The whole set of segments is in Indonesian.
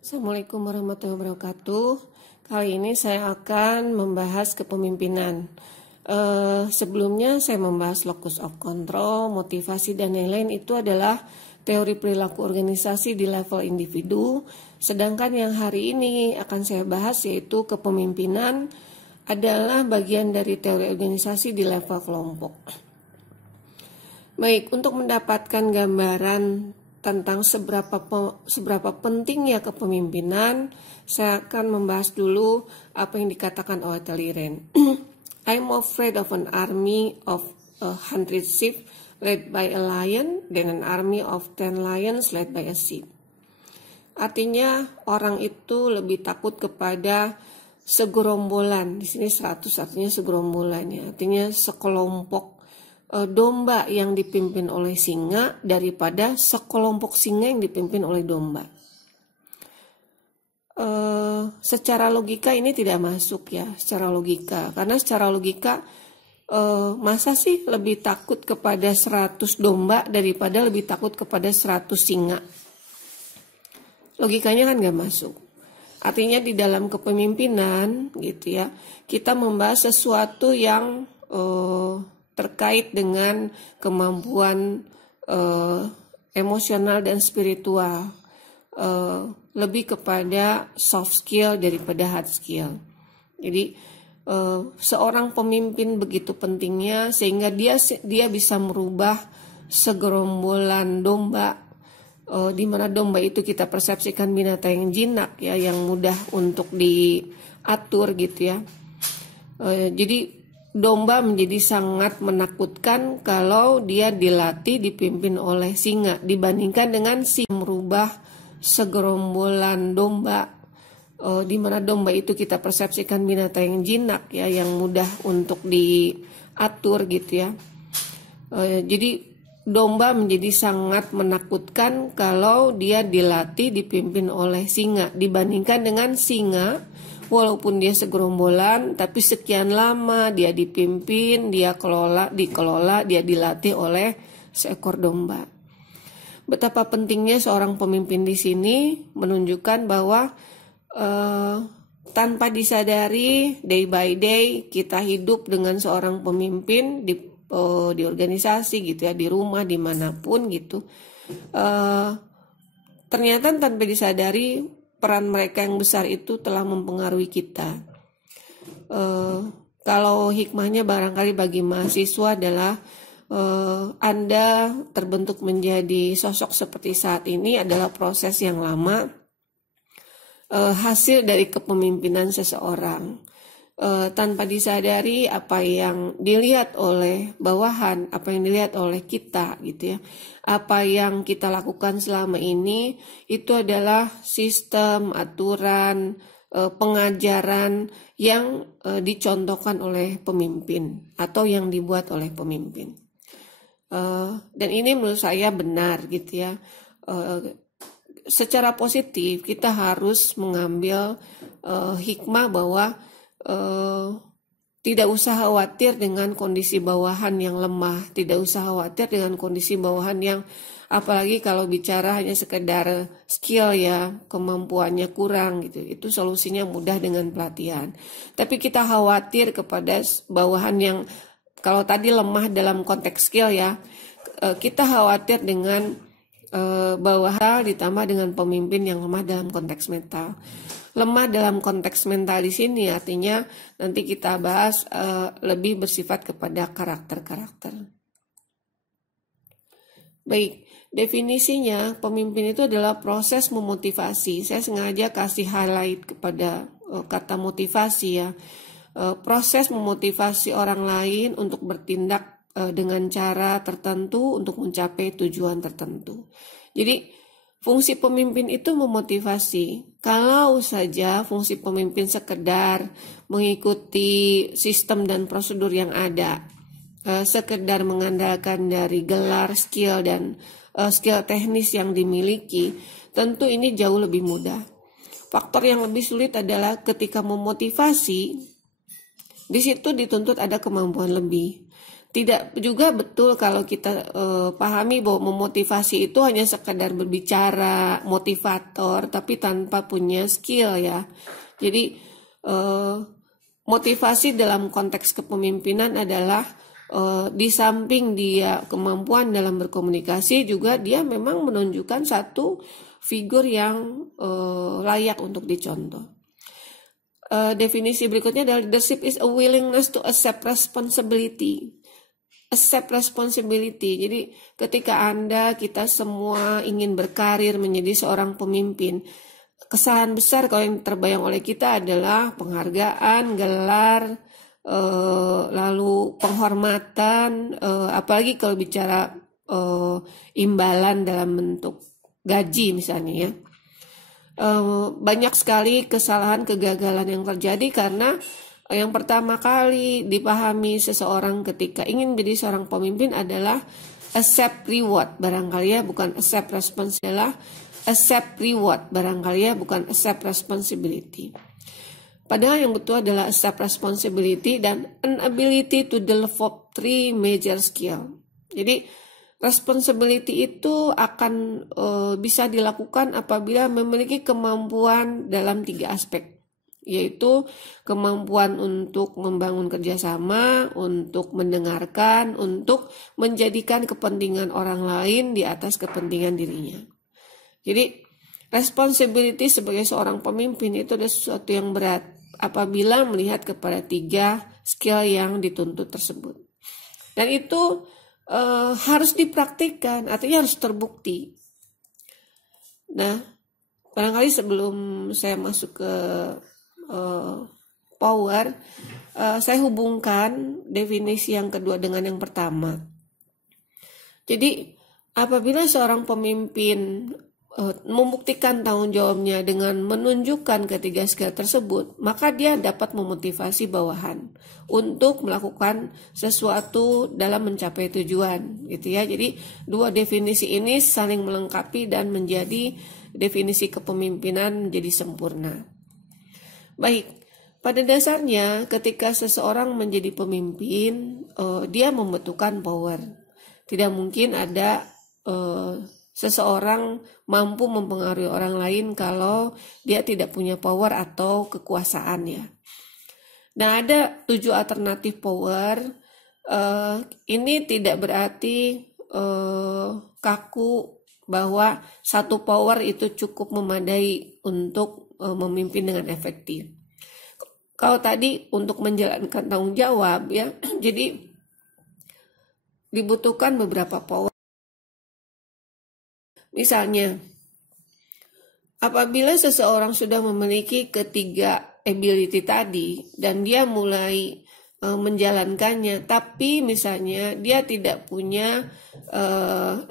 Assalamualaikum warahmatullahi wabarakatuh. Kali ini saya akan membahas kepemimpinan. Sebelumnya saya membahas locus of control, motivasi dan lain-lain. Itu adalah teori perilaku organisasi di level individu. Sedangkan yang hari ini akan saya bahas yaitu kepemimpinan adalah bagian dari teori organisasi di level kelompok. Baik, untuk mendapatkan gambaran tentang seberapa pentingnya kepemimpinan, saya akan membahas dulu apa yang dikatakan oleh Talleyrand. I'm afraid of an army of 100 sheep led by a lion than an army of 10 lions led by a sheep. Artinya orang itu lebih takut kepada segerombolan. Di sini 100 artinya segerombolan ya. Artinya sekelompok domba yang dipimpin oleh singa daripada sekelompok singa yang dipimpin oleh domba. Secara logika ini tidak masuk ya, secara logika. Karena secara logika masa sih lebih takut kepada 100 domba daripada lebih takut kepada 100 singa? Logikanya kan gak masuk. Artinya di dalam kepemimpinan gitu ya, kita membahas sesuatu yang terkait dengan kemampuan emosional dan spiritual, lebih kepada soft skill daripada hard skill. Jadi seorang pemimpin begitu pentingnya sehingga dia bisa merubah segerombolan domba, di mana domba itu kita persepsikan binatang yang jinak ya, yang mudah untuk diatur gitu ya. Jadi domba menjadi sangat menakutkan kalau dia dilatih dipimpin oleh singa dibandingkan dengan singa merubah segerombolan domba, di mana domba itu kita persepsikan binatang yang jinak ya, yang mudah untuk diatur gitu ya. Jadi domba menjadi sangat menakutkan kalau dia dilatih dipimpin oleh singa dibandingkan dengan singa. Walaupun dia segerombolan, tapi sekian lama dia dipimpin, dia dikelola, dia dilatih oleh seekor domba. Betapa pentingnya seorang pemimpin di sini menunjukkan bahwa tanpa disadari, day by day kita hidup dengan seorang pemimpin di organisasi gitu ya, di rumah, dimanapun gitu. Ternyata tanpa disadari peran mereka yang besar itu telah mempengaruhi kita. Kalau hikmahnya barangkali bagi mahasiswa adalah Anda terbentuk menjadi sosok seperti saat ini adalah proses yang lama, hasil dari kepemimpinan seseorang. Tanpa disadari apa yang dilihat oleh bawahan, apa yang dilihat oleh kita gitu ya, apa yang kita lakukan selama ini itu adalah sistem, aturan, pengajaran yang dicontohkan oleh pemimpin atau yang dibuat oleh pemimpin. Dan ini menurut saya benar gitu ya. Secara positif kita harus mengambil hikmah bahwa tidak usah khawatir dengan kondisi bawahan yang lemah, tidak usah khawatir dengan kondisi bawahan yang apalagi kalau bicara hanya sekedar skill ya, kemampuannya kurang gitu. Itu solusinya mudah dengan pelatihan. Tapi kita khawatir kepada bawahan yang kalau tadi lemah dalam konteks skill ya, kita khawatir dengan bawahan ditambah dengan pemimpin yang lemah dalam konteks mental. Lemah dalam konteks mental di sini artinya nanti kita bahas lebih bersifat kepada karakter-karakter. Baik, definisinya pemimpin itu adalah proses memotivasi. Saya sengaja kasih highlight kepada kata motivasi ya. Proses memotivasi orang lain untuk bertindak dengan cara tertentu untuk mencapai tujuan tertentu. Jadi fungsi pemimpin itu memotivasi. Kalau saja fungsi pemimpin sekedar mengikuti sistem dan prosedur yang ada, sekedar mengandalkan dari gelar, skill dan skill teknis yang dimiliki, tentu ini jauh lebih mudah. Faktor yang lebih sulit adalah ketika memotivasi, di situ dituntut ada kemampuan lebih. Tidak juga betul kalau kita pahami bahwa memotivasi itu hanya sekadar berbicara, motivator, tapi tanpa punya skill ya. Jadi motivasi dalam konteks kepemimpinan adalah di samping dia kemampuan dalam berkomunikasi, juga dia memang menunjukkan satu figur yang layak untuk dicontoh. Definisi berikutnya adalah leadership is a willingness to accept responsibility. Accept responsibility. Jadi ketika kita semua ingin berkarir menjadi seorang pemimpin, kesalahan besar kalau yang terbayang oleh kita adalah penghargaan, gelar, lalu penghormatan, apalagi kalau bicara imbalan dalam bentuk gaji misalnya ya. Banyak sekali kesalahan, kegagalan yang terjadi karena yang pertama kali dipahami seseorang ketika ingin menjadi seorang pemimpin adalah accept reward barangkali ya, bukan accept responsibility, adalah accept reward barangkali ya, bukan accept responsibility. Padahal yang betul adalah accept responsibility dan an ability to develop 3 major skill. Jadi responsibility itu akan bisa dilakukan apabila memiliki kemampuan dalam 3 aspek, yaitu kemampuan untuk membangun kerjasama, untuk mendengarkan, untuk menjadikan kepentingan orang lain di atas kepentingan dirinya. Jadi responsibility sebagai seorang pemimpin itu adalah sesuatu yang berat apabila melihat kepada 3 skill yang dituntut tersebut. Dan itu harus dipraktikkan, artinya harus terbukti. Nah, barangkali sebelum saya masuk ke power, saya hubungkan definisi yang kedua dengan yang pertama. Jadi, apabila seorang pemimpin membuktikan tanggung jawabnya dengan menunjukkan ketiga skill tersebut, maka dia dapat memotivasi bawahan untuk melakukan sesuatu dalam mencapai tujuan, gitu ya. Jadi 2 definisi ini saling melengkapi dan menjadi definisi kepemimpinan menjadi sempurna. Baik, pada dasarnya ketika seseorang menjadi pemimpin, dia membutuhkan power. Tidak mungkin ada seseorang mampu mempengaruhi orang lain kalau dia tidak punya power atau kekuasaan ya. Nah, ada 7 alternatif power. Ini tidak berarti kaku bahwa satu power itu cukup memadai untuk memimpin dengan efektif. Kalau tadi untuk menjalankan tanggung jawab ya, jadi dibutuhkan beberapa power. Misalnya, apabila seseorang sudah memiliki ketiga ability tadi dan dia mulai menjalankannya, tapi misalnya dia tidak punya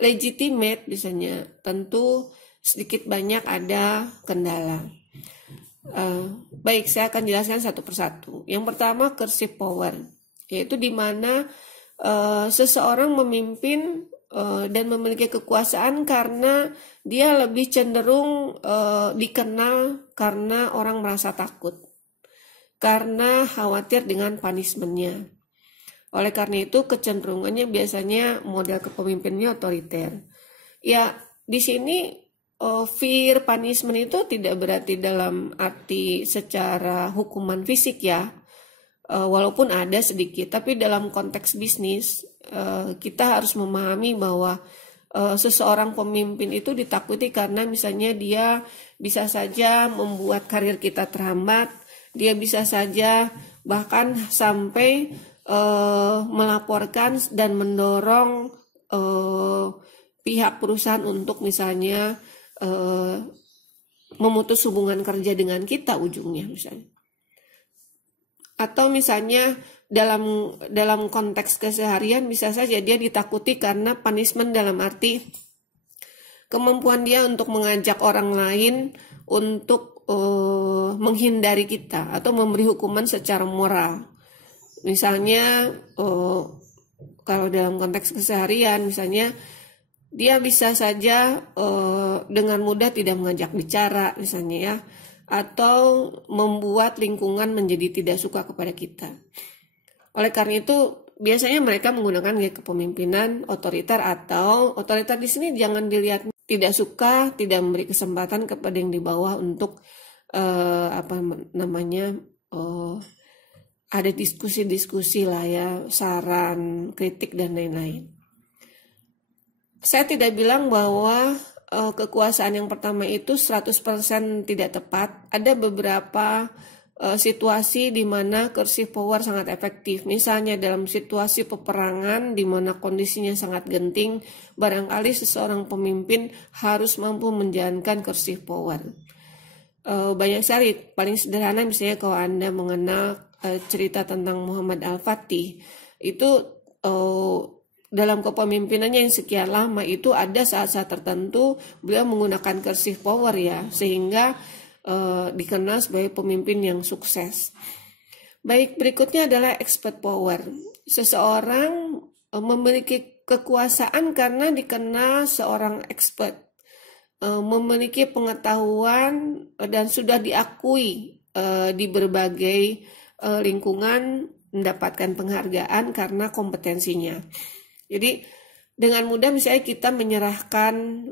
legitimate, misalnya tentu sedikit banyak ada kendala. Baik, saya akan jelaskan satu persatu. Yang pertama, coercive power, yaitu di mana seseorang memimpin dan memiliki kekuasaan karena dia lebih cenderung dikenal karena orang merasa takut, karena khawatir dengan punishment-nya. Oleh karena itu kecenderungannya biasanya model kepemimpinannya otoriter. Ya, di sini fear punishment itu tidak berarti dalam arti secara hukuman fisik ya. Walaupun ada sedikit, tapi dalam konteks bisnis kita harus memahami bahwa seseorang pemimpin itu ditakuti karena misalnya dia bisa saja membuat karir kita terhambat, dia bisa saja bahkan sampai melaporkan dan mendorong pihak perusahaan untuk misalnya memutus hubungan kerja dengan kita ujungnya misalnya. Atau misalnya dalam konteks keseharian bisa saja dia ditakuti karena punishment dalam arti kemampuan dia untuk mengajak orang lain untuk menghindari kita atau memberi hukuman secara moral. Misalnya kalau dalam konteks keseharian misalnya dia bisa saja dengan mudah tidak mengajak bicara misalnya ya, atau membuat lingkungan menjadi tidak suka kepada kita. Oleh karena itu biasanya mereka menggunakan gaya kepemimpinan otoriter, atau otoriter di sini jangan dilihat tidak suka, tidak memberi kesempatan kepada yang di bawah untuk ada diskusi-diskusi lah ya, saran, kritik dan lain-lain. Saya tidak bilang bahwa kekuasaan yang pertama itu 100% tidak tepat. Ada beberapa situasi di mana coercive power sangat efektif. Misalnya dalam situasi peperangan di mana kondisinya sangat genting, barangkali seseorang pemimpin harus mampu menjalankan coercive power. Banyak sekali, paling sederhana misalnya kalau Anda mengenal cerita tentang Muhammad Al-Fatih, itu dalam kepemimpinannya yang sekian lama itu ada saat-saat tertentu beliau menggunakan coercive power ya, sehingga dikenal sebagai pemimpin yang sukses. Baik, berikutnya adalah expert power. Seseorang memiliki kekuasaan karena dikenal seorang expert, memiliki pengetahuan dan sudah diakui di berbagai lingkungan, mendapatkan penghargaan karena kompetensinya. Jadi dengan mudah misalnya kita menyerahkan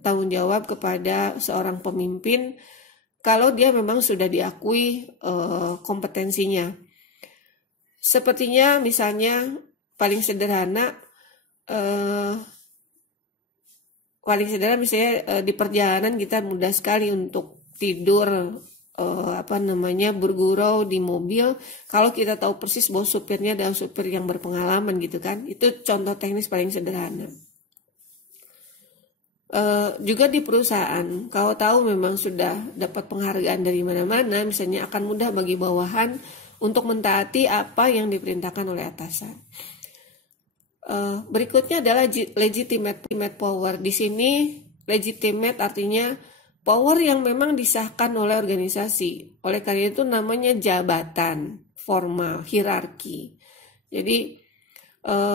tanggung jawab kepada seorang pemimpin kalau dia memang sudah diakui kompetensinya. Sepertinya misalnya paling sederhana misalnya di perjalanan kita mudah sekali untuk tidur bergurau di mobil kalau kita tahu persis bahwa supirnya adalah supir yang berpengalaman gitu kan. Itu contoh teknis paling sederhana. Juga di perusahaan, kalau tahu memang sudah dapat penghargaan dari mana-mana, misalnya akan mudah bagi bawahan untuk mentaati apa yang diperintahkan oleh atasan. Berikutnya adalah legitimate power. Di sini legitimate artinya power yang memang disahkan oleh organisasi. Oleh karena itu namanya jabatan formal, hierarki. Jadi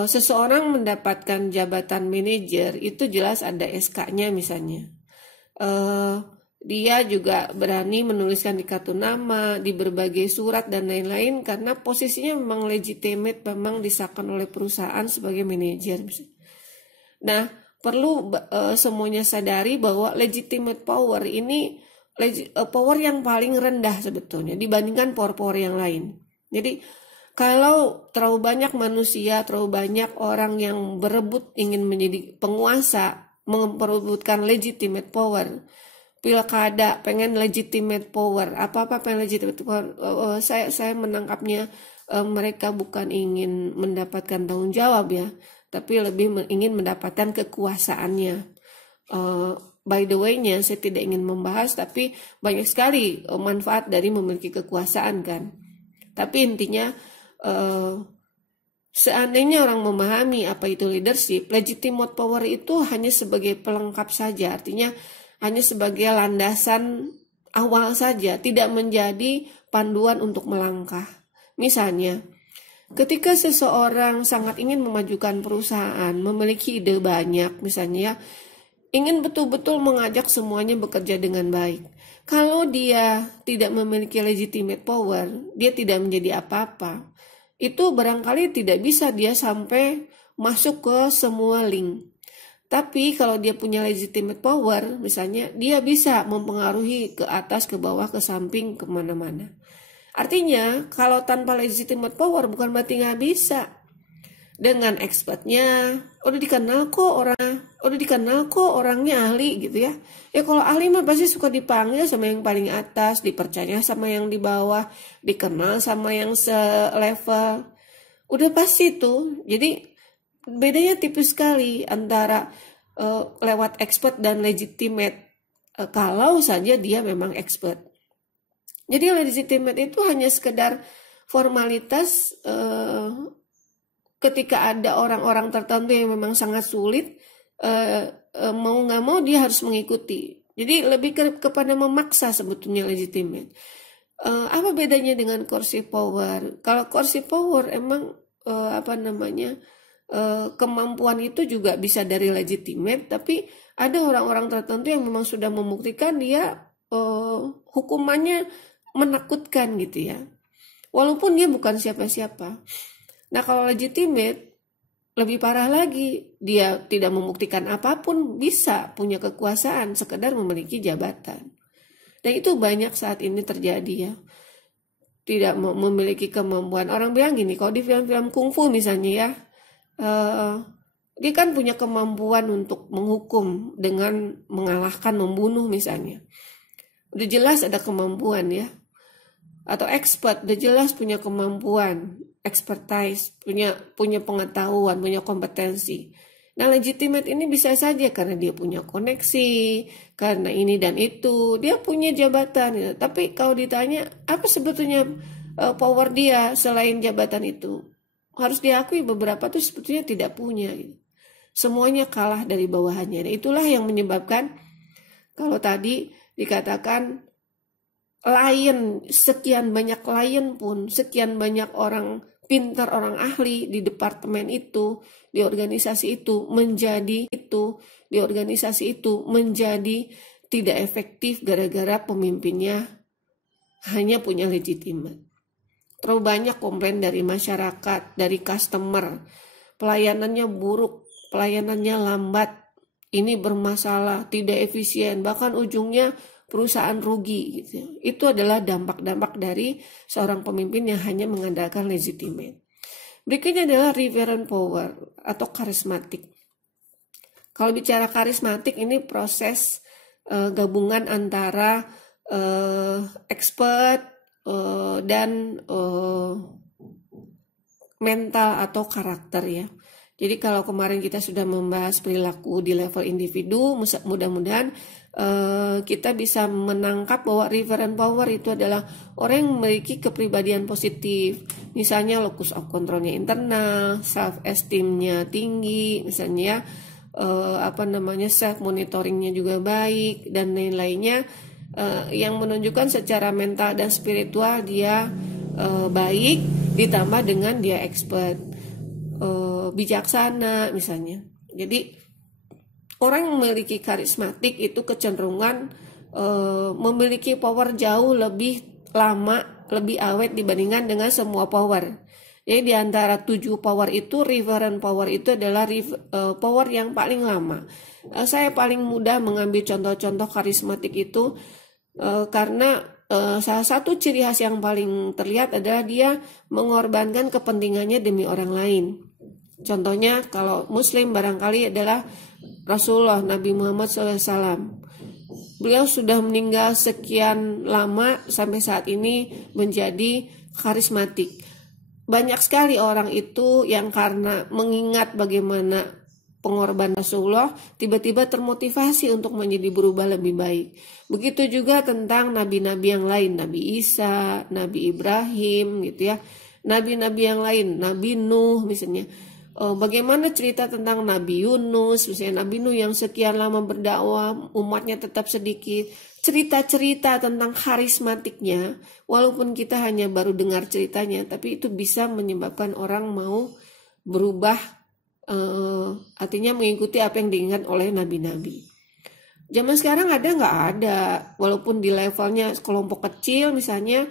seseorang mendapatkan jabatan manajer itu jelas ada SK-nya misalnya. Dia juga berani menuliskan di kartu nama, di berbagai surat dan lain-lain karena posisinya memang legitimate, memang disahkan oleh perusahaan sebagai manajer. Nah, perlu semuanya sadari bahwa legitimate power ini power yang paling rendah sebetulnya dibandingkan power-power yang lain. Jadi kalau terlalu banyak manusia, terlalu banyak orang yang berebut ingin menjadi penguasa, memperebutkan legitimate power, pilkada pengen legitimate power, apa-apa pengen legitimate power, saya menangkapnya mereka bukan ingin mendapatkan tanggung jawab ya, tapi lebih ingin mendapatkan kekuasaannya. By the way-nya saya tidak ingin membahas, tapi banyak sekali manfaat dari memiliki kekuasaan kan. Tapi intinya seandainya orang memahami apa itu leadership, legitimate power itu hanya sebagai pelengkap saja, artinya hanya sebagai landasan awal saja, tidak menjadi panduan untuk melangkah. Misalnya, ketika seseorang sangat ingin memajukan perusahaan, memiliki ide banyak, misalnya ingin betul-betul mengajak semuanya bekerja dengan baik. Kalau dia tidak memiliki legitimate power, dia tidak menjadi apa-apa. Itu barangkali tidak bisa dia sampai masuk ke semua link. Tapi kalau dia punya legitimate power, misalnya dia bisa mempengaruhi ke atas, ke bawah, ke samping, kemana-mana. Artinya kalau tanpa legitimate power bukan berarti nggak bisa. Dengan expertnya, udah dikenal kok orangnya ahli gitu ya. Ya kalau ahli mah pasti suka dipanggil sama yang paling atas, dipercaya sama yang di bawah, dikenal sama yang selevel. Udah pasti tuh. Jadi bedanya tipis sekali antara lewat expert dan legitimate. Kalau saja dia memang expert. Jadi legitimate itu hanya sekedar formalitas ketika ada orang-orang tertentu yang memang sangat sulit, mau nggak mau dia harus mengikuti. Jadi lebih kepada memaksa sebetulnya legitimate. Apa bedanya dengan coercive power? Kalau coercive power emang kemampuan itu juga bisa dari legitimate, tapi ada orang-orang tertentu yang memang sudah membuktikan dia hukumannya menakutkan gitu ya. walaupun dia bukan siapa-siapa. Nah, kalau legitimate lebih parah lagi, dia tidak membuktikan apapun, bisa punya kekuasaan sekedar memiliki jabatan. Dan itu banyak saat ini terjadi ya. Tidak memiliki kemampuan. Orang bilang gini, kalau di film-film kungfu misalnya ya, dia kan punya kemampuan untuk menghukum dengan mengalahkan, membunuh misalnya. Udah jelas ada kemampuan ya. Atau expert, udah jelas punya kemampuan, expertise, punya pengetahuan, punya kompetensi. Nah, legitimate ini bisa saja karena dia punya koneksi, karena ini dan itu, dia punya jabatan ya. Tapi kalau ditanya apa sebetulnya power dia selain jabatan itu, harus diakui beberapa tuh sebetulnya tidak punya gitu. Semuanya kalah dari bawahannya. Nah, itulah yang menyebabkan kalau tadi dikatakan lion, sekian banyak lion pun, sekian banyak orang pintar, orang ahli di departemen itu, di organisasi itu menjadi tidak efektif gara-gara pemimpinnya hanya punya legitimate. Terlalu banyak komplain dari masyarakat, dari customer, pelayanannya buruk, pelayanannya lambat, ini bermasalah, tidak efisien, bahkan ujungnya perusahaan rugi gitu. Itu adalah dampak-dampak dari seorang pemimpin yang hanya mengandalkan legitimate. Berikutnya adalah reverent power atau karismatik. Kalau bicara karismatik, ini proses gabungan antara expert dan mental atau karakter ya. Jadi kalau kemarin kita sudah membahas perilaku di level individu, mudah-mudahan kita bisa menangkap bahwa reverent power itu adalah orang yang memiliki kepribadian positif. Misalnya locus of controlnya internal, self esteemnya tinggi, misalnya self monitoringnya juga baik dan lain-lainnya, yang menunjukkan secara mental dan spiritual dia baik, ditambah dengan dia expert, bijaksana misalnya. Jadi orang yang memiliki karismatik itu kecenderungan memiliki power jauh lebih lama, lebih awet dibandingkan dengan semua power. Jadi di antara 7 power itu, reverent power itu adalah power yang paling lama. Saya paling mudah mengambil contoh-contoh karismatik itu karena salah satu ciri khas yang paling terlihat adalah dia mengorbankan kepentingannya demi orang lain. Contohnya kalau Muslim barangkali adalah Rasulullah Nabi Muhammad SAW. Beliau sudah meninggal sekian lama sampai saat ini menjadi karismatik. Banyak sekali orang itu yang karena mengingat bagaimana pengorbanan Rasulullah tiba-tiba termotivasi untuk menjadi berubah lebih baik. Begitu juga tentang nabi-nabi yang lain, Nabi Isa, Nabi Ibrahim gitu ya. Nabi-nabi yang lain, Nabi Nuh misalnya. Bagaimana cerita tentang Nabi Yunus, misalnya Nabi Nuh yang sekian lama berdakwah, umatnya tetap sedikit. Cerita-cerita tentang karismatiknya, walaupun kita hanya baru dengar ceritanya, tapi itu bisa menyebabkan orang mau berubah, artinya mengikuti apa yang diingat oleh nabi-nabi. Zaman sekarang ada nggak? Ada, walaupun di levelnya kelompok kecil misalnya,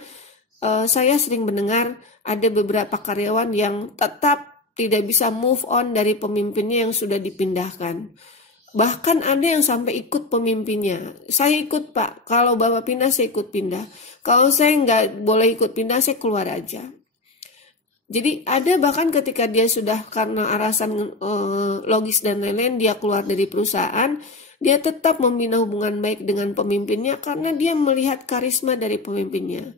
saya sering mendengar ada beberapa karyawan yang tetap tidak bisa move on dari pemimpinnya yang sudah dipindahkan. Bahkan ada yang sampai ikut pemimpinnya. Saya ikut Pak, kalau Bapak pindah saya ikut pindah. Kalau saya nggak boleh ikut pindah saya keluar aja. Jadi ada bahkan ketika dia sudah karena alasan logis dan lain-lain dia keluar dari perusahaan, dia tetap membina hubungan baik dengan pemimpinnya karena dia melihat karisma dari pemimpinnya.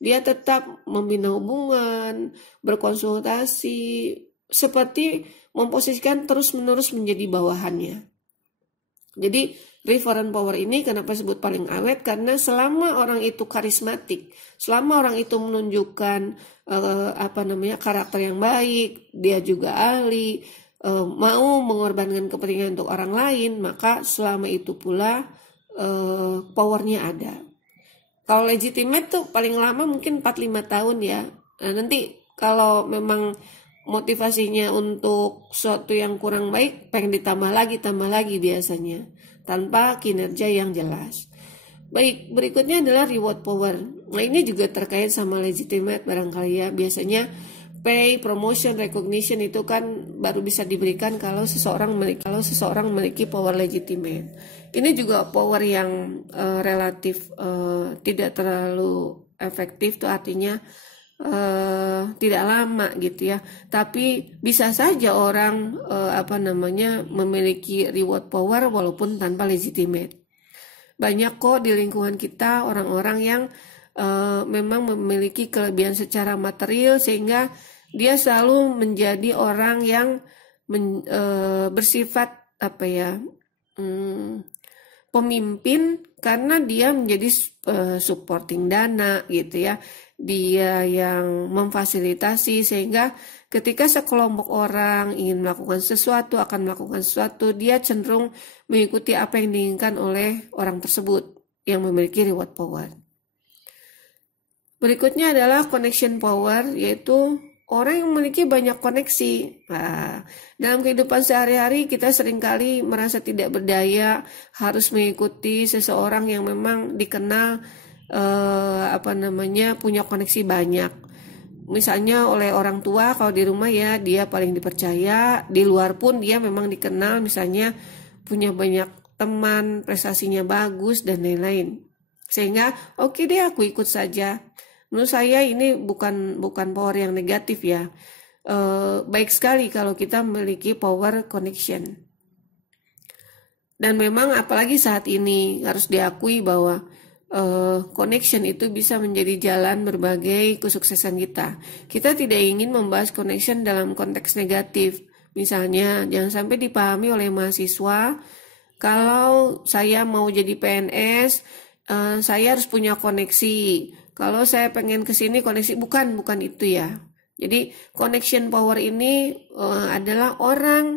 Dia tetap membina hubungan, berkonsultasi, seperti memposisikan terus-menerus menjadi bawahannya. Jadi reverent power ini kenapa disebut paling awet? Karena selama orang itu karismatik, selama orang itu menunjukkan karakter yang baik, dia juga ahli, mau mengorbankan kepentingan untuk orang lain, maka selama itu pula powernya ada. Kalau legitimate tuh paling lama mungkin 4-5 tahun ya. Nah, nanti kalau memang motivasinya untuk sesuatu yang kurang baik, pengen ditambah lagi biasanya, tanpa kinerja yang jelas. Baik, berikutnya adalah reward power. Nah, ini juga terkait sama legitimate barangkali ya. Biasanya pay, promotion, recognition itu kan baru bisa diberikan kalau seseorang memiliki power legitimate. Ini juga power yang relatif tidak terlalu efektif, tuh artinya tidak lama gitu ya. Tapi bisa saja orang memiliki reward power walaupun tanpa legitimate. Banyak kok di lingkungan kita orang-orang yang memang memiliki kelebihan secara material sehingga dia selalu menjadi orang yang bersifat pemimpin karena dia menjadi supporting dana gitu ya. Dia yang memfasilitasi sehingga ketika sekelompok orang ingin melakukan sesuatu, akan melakukan sesuatu, dia cenderung mengikuti apa yang diinginkan oleh orang tersebut yang memiliki reward power. Berikutnya adalah connection power, yaitu orang yang memiliki banyak koneksi. Nah, dalam kehidupan sehari-hari kita seringkali merasa tidak berdaya, harus mengikuti seseorang yang memang dikenal punya koneksi banyak. Misalnya oleh orang tua, kalau di rumah ya dia paling dipercaya, di luar pun dia memang dikenal misalnya punya banyak teman, prestasinya bagus dan lain-lain. Sehingga oke deh aku ikut saja. Menurut saya ini bukan power yang negatif ya. Baik sekali kalau kita memiliki power connection. Dan memang apalagi saat ini harus diakui bahwa connection itu bisa menjadi jalan berbagai kesuksesan kita. Kita tidak ingin membahas connection dalam konteks negatif. Misalnya jangan sampai dipahami oleh mahasiswa kalau saya mau jadi PNS, saya harus punya koneksi. Kalau saya pengen ke sini koneksi, bukan itu ya. Jadi connection power ini adalah orang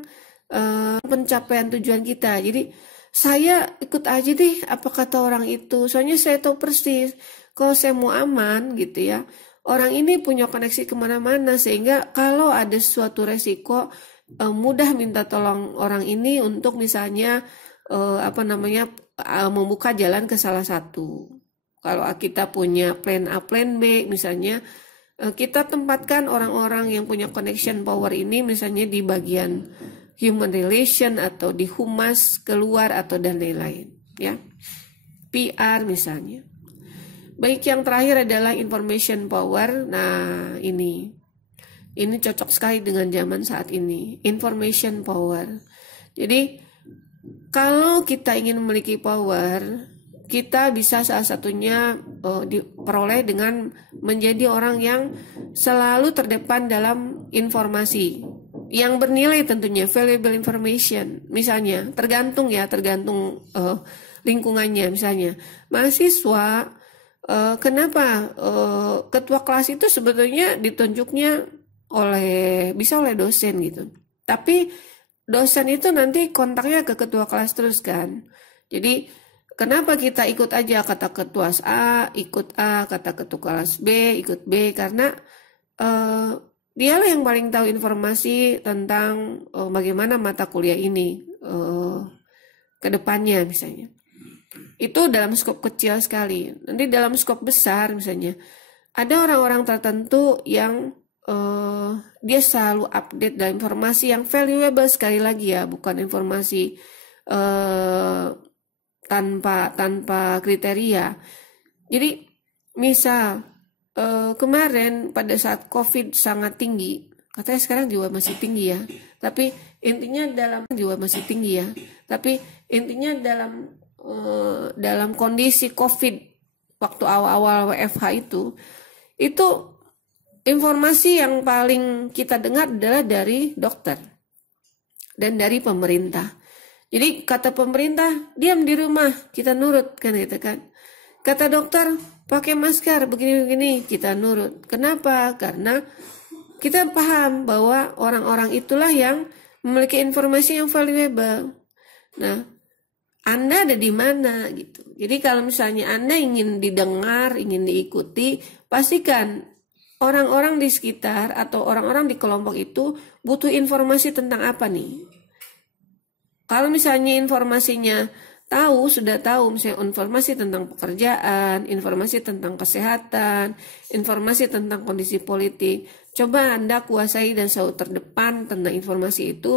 pencapaian tujuan kita. Jadi saya ikut aja deh apa kata orang itu. Soalnya saya tahu persis kalau saya mau aman gitu ya. Orang ini punya koneksi kemana-mana sehingga kalau ada suatu resiko mudah minta tolong orang ini untuk misalnya membuka jalan ke salah satu. Kalau kita punya plan A, plan B, misalnya kita tempatkan orang-orang yang punya connection power ini misalnya di bagian human relation atau di humas keluar atau dan lain-lain, ya. PR misalnya. Baik, yang terakhir adalah information power. Nah, ini cocok sekali dengan zaman saat ini, information power. Jadi, kalau kita ingin memiliki power, kita bisa salah satunya diperoleh dengan menjadi orang yang selalu terdepan dalam informasi yang bernilai tentunya, valuable information. Misalnya, tergantung lingkungannya. Misalnya, mahasiswa, kenapa ketua kelas itu sebetulnya ditunjuknya bisa oleh dosen gitu. Tapi dosen itu nanti kontaknya ke ketua kelas terus kan. Jadi kenapa kita ikut aja kata ketua A, ikut A, kata ketua kelas B, ikut B, karena dialah yang paling tahu informasi tentang bagaimana mata kuliah ini ke depannya misalnya. Itu dalam skop kecil sekali. Nanti dalam skop besar misalnya, ada orang-orang tertentu yang dia selalu update dalam informasi yang valuable, sekali lagi ya, bukan informasi tanpa kriteria. Jadi misal kemarin pada saat COVID sangat tinggi, katanya sekarang juga masih tinggi ya, tapi intinya dalam kondisi COVID waktu awal-awal WFH itu informasi yang paling kita dengar adalah dari dokter dan dari pemerintah. Jadi kata pemerintah, diam di rumah, kita nurut kan gitu kan. Kata dokter, pakai masker begini-begini, kita nurut. Kenapa? Karena kita paham bahwa orang-orang itulah yang memiliki informasi yang valuable. Nah, Anda ada di mana gitu. Jadi kalau misalnya Anda ingin didengar, ingin diikuti, pastikan orang-orang di sekitar atau orang-orang di kelompok itu butuh informasi tentang apa nih. Kalau misalnya informasinya sudah tahu misalnya informasi tentang pekerjaan, informasi tentang kesehatan, informasi tentang kondisi politik, coba Anda kuasai dan selalu terdepan tentang informasi itu.